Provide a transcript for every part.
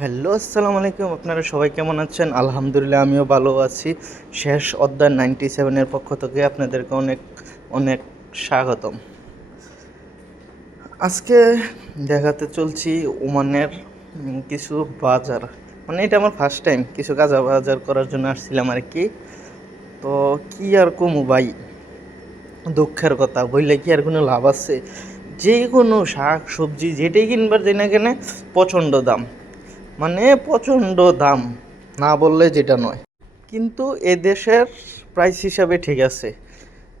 Hello, আসসালামু আলাইকুম। আপনারা সবাই কেমন আছেন? আলহামদুলিল্লাহ, আমিও ভালো আছি। শেষ অধ্যায় নাইনটি সেভেনের পক্ষ থেকে আপনাদেরকে অনেক অনেক স্বাগতম। আজকে দেখাতে চলছি ওমানের কিছু বাজার। মানে এটা আমার ফার্স্ট টাইম কিছু কাজা বাজার করার জন্য আসছিলাম আর কি। তো কি আর কমু ভাই? দুঃখের কথা, বললে কি আর কোনো লাভ আছে? যে কোনো শাক, সবজি, যেটাই কিনবার যাই না কেনে প্রচণ্ড দাম। মানে প্রচণ্ড দাম, না বললে যেটা নয়। কিন্তু এ দেশের প্রাইস হিসাবে ঠিক আছে,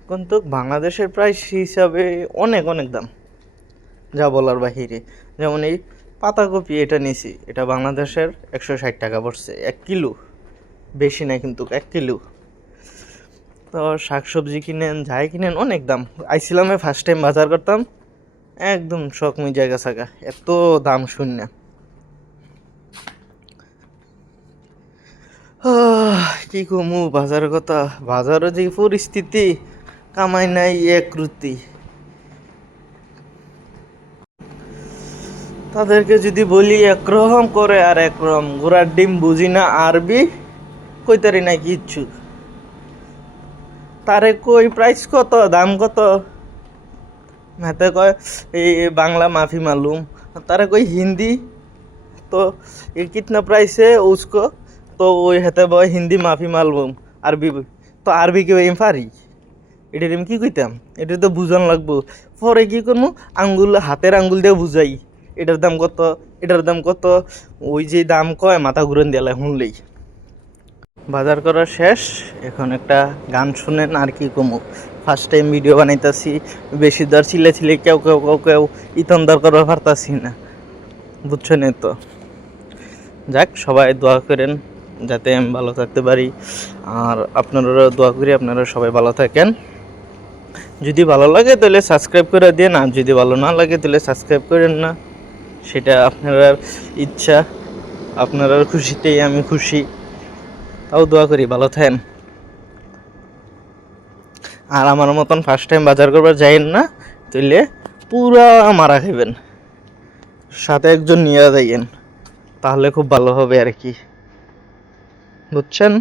কিন্তু বাংলাদেশের প্রাইস হিসাবে অনেক অনেক দাম, যা বলার বাহিরে। যেমন এই পাতাকপি এটা নিছি, এটা বাংলাদেশের একশো ষাট টাকা পড়ছে, এক কিলো। বেশি না কিন্তু, এক কিলো। তো শাকসবজি কিনেন, যাই কিনেন, অনেক দাম। আইছিলামে ফার্স্ট টাইম বাজার করতাম, একদম শখমি জায়গা থাকা এত দাম শূন্য কি কমু, বাজার কথা। বাজারও যে পরিস্থিতি, কামাই নাই একরুতি তাদেরকে যদি বলি একরকম করে আর একরকম ঘোড়ার ডিম বুঝি না, আরবি কইতারি না কিচ্ছু। তারে কই প্রাইস কত, দাম কত? মেতে কয়, এই বাংলা মাফি মালুম। তারে কই, হিন্দি? তো কিতনা প্রাইস হ্যাঁ উসকো। তো ওই হেতে বয় হিন্দি মাফি মালবুম আরবি তো আরবি কেউ এম পারি এটার আমি কী কইতাম? এটা তো বুঝান লাগবো। পরে কী করব আঙ্গুল, হাতের আঙ্গুল দিয়ে বুঝাই। এটার দাম কত? এটার দাম কত? ওই যে দাম কয়, মাথা ঘুরেন দিয়ে শুনলেই। বাজার করা শেষ। এখন একটা গান শুনেন, আর কি কমু? ফার্স্ট টাইম ভিডিও বানাইতাছি। বেশি দর চিলে চিলে কেউ কেউ কেউ কেউ ইতন দর করবার পারতাছি না। বুঝছেন তো? যাক, সবাই দোয়া করেন। যাতে আমি ভালো থাকতে পারি। আর আপনারা দোয়া করি আপনারা সবাই ভালো থাকেন। যদি ভালো লাগে তাহলে সাবস্ক্রাইব করে দেন আর যদি ভালো না লাগে তাহলে সাবস্ক্রাইব করেন না। সেটা আপনার ইচ্ছা আপনার খুশিতেই আমি খুশি। তাও দোয়া করি, ভালো থাকেন। আর আমার মতন ফার্স্ট টাইম বাজার করবার যাইন না তাহলে পুরা মারা খাইবেন। সাথে একজন নিয়ে যাইয়েন, তাহলে খুব ভালো হবে আর কি। বুঝছেন?